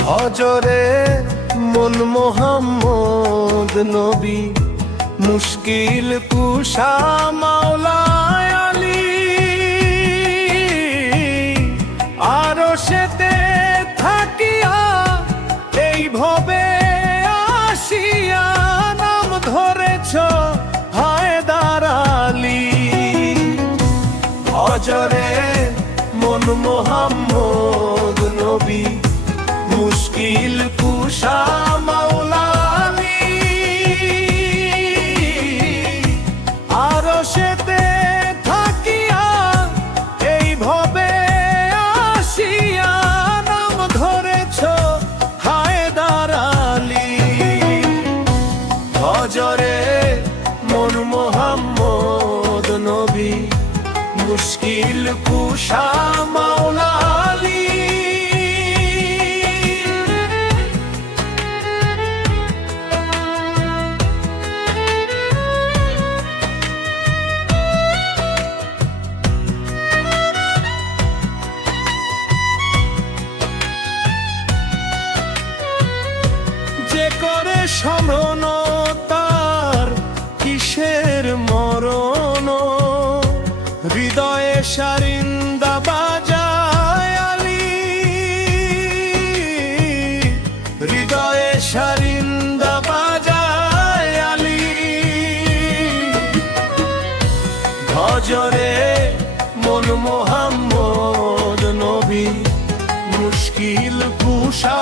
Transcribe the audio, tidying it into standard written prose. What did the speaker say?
ভজরে মন মোহাম্মদ নবী, মুশকিল কুশা মাওলা আলী। আরশেতে থাকিয়া এই ভবে আসিয়া নাম ধরেছ হায়দার আলী। ভজরে মন মোহাম্মদ নবী, মুশকিল কুশা মাওলা আলী। আরশেতে থাকিয়া এই ভবে আসিয়া নাম ধরেছ হায়দার আলী। ভজরে মন মোহাম্মদ নবী, মুশকিল কুশা মাওলা আলী। যে করে স্মরণ তার কিসের মরণ, হৃদয়ে সারিন্দা বাজায় আলী। হৃদয়ে সারিন্দা বাজায় আলী। ভজরে মন মোহাম্মদ নবী, মুশকিল কুশা